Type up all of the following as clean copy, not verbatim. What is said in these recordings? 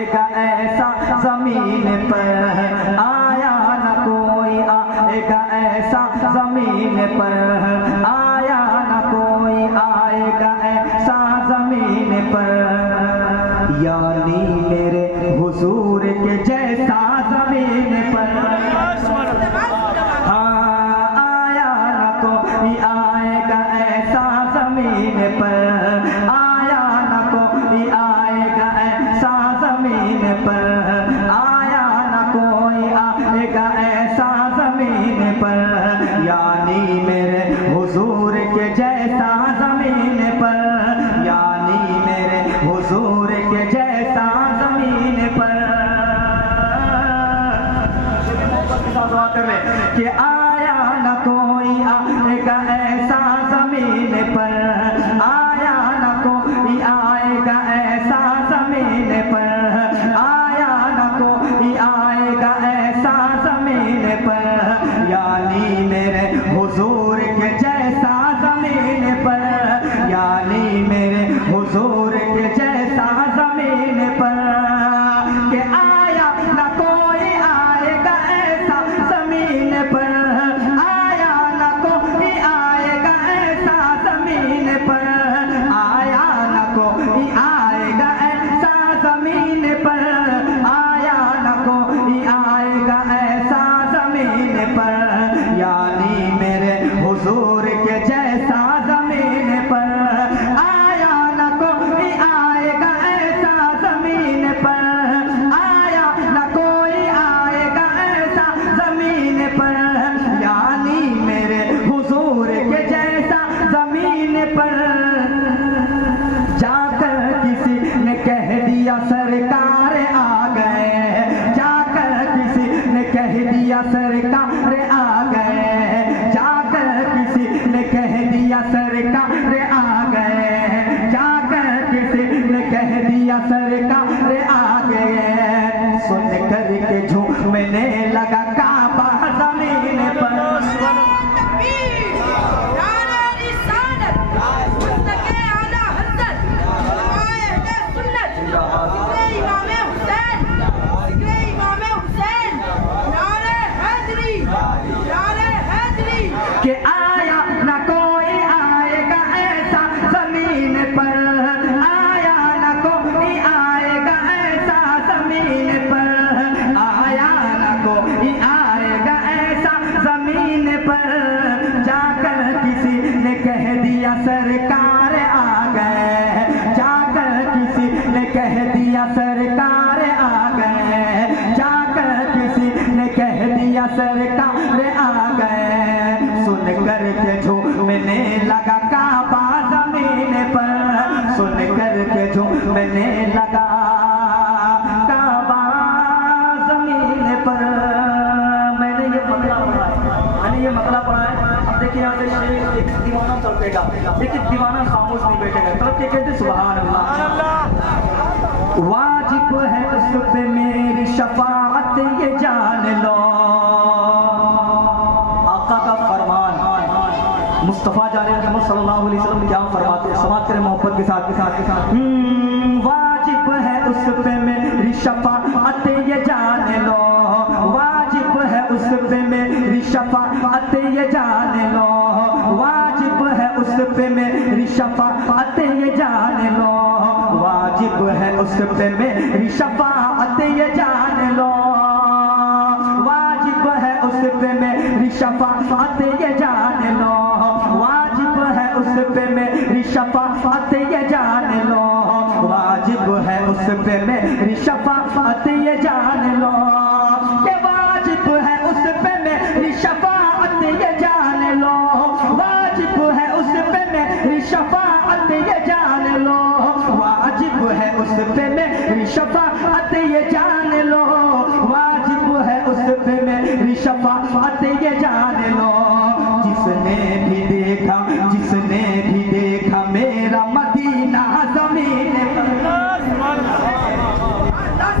आएगा ऐसा जमीन पर, आया न कोई आएगा ऐसा जमीन पर, आया न कोई आएगा ऐसा जमीन पर, यानी मेरे हुजूर के जैसा जमीन पर। हाँ, आया न कोई आएगा ऐसा जमीन पर, आया न कोई आएगा ऐसा जमीन पर, आया न कोई आएगा ऐसा जमीन पर, यानी मेरे हुजूर के जैसा जमीन पर, यानी मेरे हुजूर के जैसा जमीन पर। कि आया न कोई आएगा ऐसा जमीन पर, आया न कोई आएगा ऐसा जमीन पर, आया न कोई आएगा ऐसा जमीन पर, यानी मेरे हुजूर के जैसा जमीन पर, यानी मेरे हुजूर के जैसा जमीन पर। कि आया न कोई आएगा ऐसा जमीन पर, आया न कोई आएगा ऐसा जमीन पर, आया न कोई आएगा ऐसा जमीन पर, आया न कोई आएगा ऐसा जमीन पर, यानी मेरे हुजूर के जैसा जमीन पर, आया न कोई आएगा ऐसा जमीन पर, आया न कोई आएगा ऐसा जमीन पर, यानी मेरे हुजूर के जैसा जमीन पर। जाकर किसी ने कह दिया सरकार आ गए, जाकर किसी ने कह दिया सरकार आ गए, जाकर किसी ने कह दिया सरकार आ गए, जाकर किसी ने कह दिया सरकार आ गए, सुन कर के झूमने लगा काबा जमीन पर। कि आया न कोई आएगा ऐसा जमीन पर, आया न कोई आएगा ऐसा जमीन पर, आया न कोई आएगा ऐसा जमीन पर, जाकर किसी ने कह दिया सरकार आ गए, जाकर किसी ने कह दिया सरकार आ गए, जाकर किसी ने कह दिया सरकार आ गए, सुन कर के झूमने लगा काबा जमीन पर, सुन कर के झूमने लगा काबा जमीन पर। मैंने ये मकला पढ़ा है, मैंने ये मकला पढ़ा है। अब देखिए यहाँ से एक दीवाना चल पेगा, लेकिन दीवाना खामोश नहीं बैठेगा, तब के कहते सुभान अल्लाह। वाजिब है उस पे मेरी शफाअत ये जान लो, आका का फरमान मुस्तफ़ा जाने रहमत सल्लल्लाहु अलैहि वसल्लम क्या फरमाते हैं, समात करें मोहब्बत के साथ वाजिब है उस पे मेरी शफाअत ये जान लो, वाजिब है उस पे मेरी शफाअत ये जान लो, वाजिब है उस पे मेरी शफाअत ये जान लो, वाजिब है उस पे मेरी शफाअत ये जान लो, वाजिब है उस पे मेरी शफाअत ये जान लो, वाजिब है उस पे मेरी शफाअत ये जान लो, वाजिब है उस पे मेरी शफाअत ये जान लो, ये वाजिब है उस पे मेरी शफाअत ये जान लो, वाजिब है उस पे मेरी शफाअत ये जान लो, वाजिब है उस पे मेरी शफाअत ये जान लो, वाजिब है उस पे मेरी शफाअत ये जान लो। जिसने भी देखा, जिसने भी देखा मेरा मदीना जमीन पर,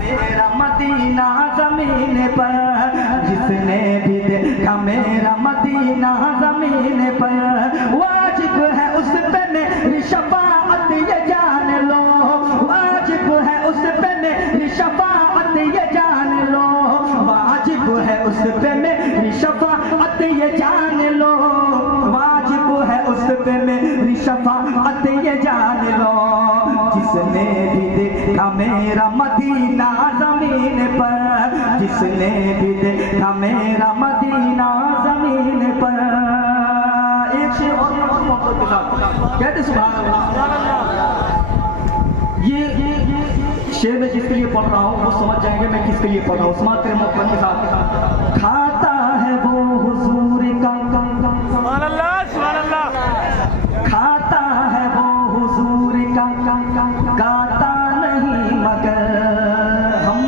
मेरा मदीना जमीन पर, जिसने भी देखा मेरा मदीना जमीन पर, वाजिब है उस पे मेरी शफाअत ये जान लो, वाजिब है उस पे मेरी शफाअत ये जान लो, वाजिब है उस पे मेरी शफाअत ये जान लो, वाजिब है उस पे मेरी शफाअत ये जान लो। जिसने भी देखा मेरा मदीना जमीन पर, जिसने भी देखा मेरा मदीना जमीन पर। एक शेर और मोहब्बत के साथ कहते सुभान अल्लाह। ये शेर में जिसके लिए पढ़ रहा हूँ वो समझ जाएंगे मैं किसके लिए पढ़ रहा हूँ। समाज के मोहब्बत के साथ खाता है वो हुजूर का, सुभान अल्लाह सुभान अल्लाह, खाता है वो हुजूर का, गाता नहीं मगर हम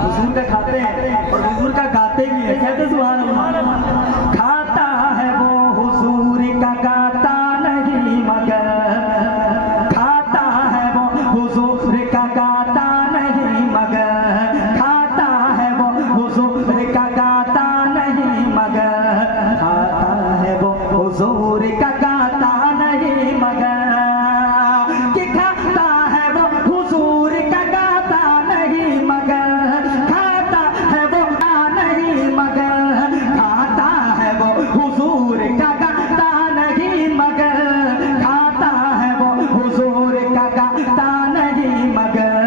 हुजूर का खाते हैं और हुजूर का गाते भी हैं। कहते सुभान अल्लाह। खाता है वो हुजूर का, गाता नहीं मगर, खाता है वो हुजूर का, गाता नहीं मगर, खाता है वो हुजूर का, गाता नहीं मगर, खाता है वो हुजूर का, गाता नहीं मगर, कि खाता है वो हुजूर का, गाता नहीं मगर, खाता है वो नहीं मगर, खाता है वो हुजूर का, गाता नहीं मगर, खाता है वो हुजूर का, गाता नहीं मगर।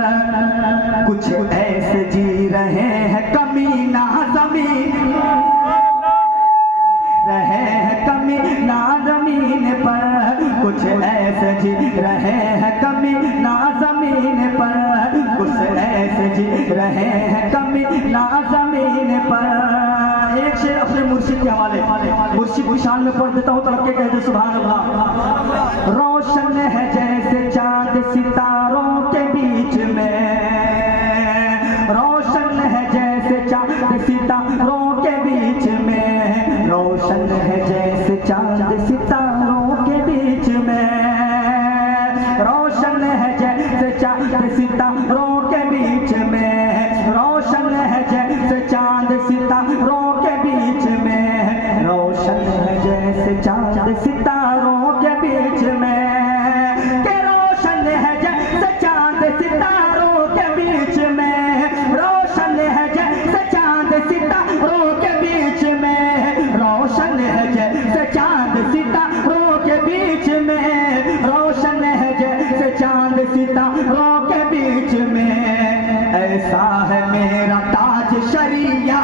कुछ ऐसे जी रहे हैं कमीना ज़मीन, रहे हैं कमीना ज़मीन पर, कुछ ऐसे जी रहे हैं कमीना ज़मीन पर, कुछ ऐसे जी रहे हैं कमीना ज़मीन पर। एक शेर अपने मुर्शिद के हवाले, मुर्शिद की शान में पढ़ देता हूँ, तड़प के कहते सुभान अल्लाह। रोशन है जैसे चांद सितारों के बीच में, रोशन है जैसे चांद सितारों के बीच में, रोशन है जैसे चांद सितारों के बीच में, रोशन है जैसे चांद सितारों के बीच में, रोशन है जैसे चांद सितारों के बीच में, रोशन है जैसे चांद सितारों के बीच में, के रोशन है जैसे चांद सितारों के बीच में, रोशन है जैसे चांद सितारों के बीच में, रोशन है जैसे चांद सितारों के बीच में, रोशन है जैसे चांद सितारों के बीच में। ऐसा है मेरा ताज शरिया